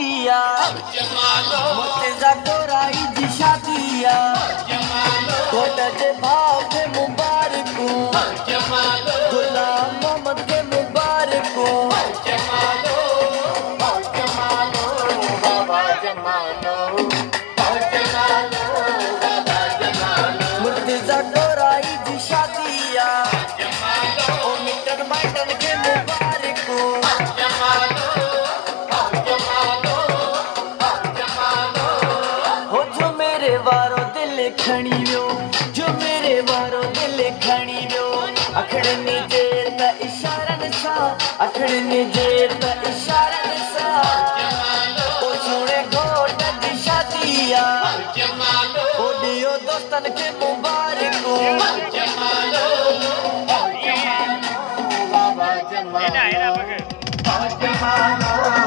शादिया मुर्तजा कोराई जी शादिया कोट जे भाव के मुबारक गुलाम मोहम्मद के मुबारक मुर्तजा कोराई जी शादिया ओ मिटर माइटन के मुबारक हो जो मेरे वारो दिल खणी वियो जो मेरे वारो दिल खणी वियो अखड़नी देर त इशारन सा अखड़नी देर त इशारन सा ओ सोने घोट जी शादिया ओ दियो दोस्तन के मुबारक Enak, enak pakai.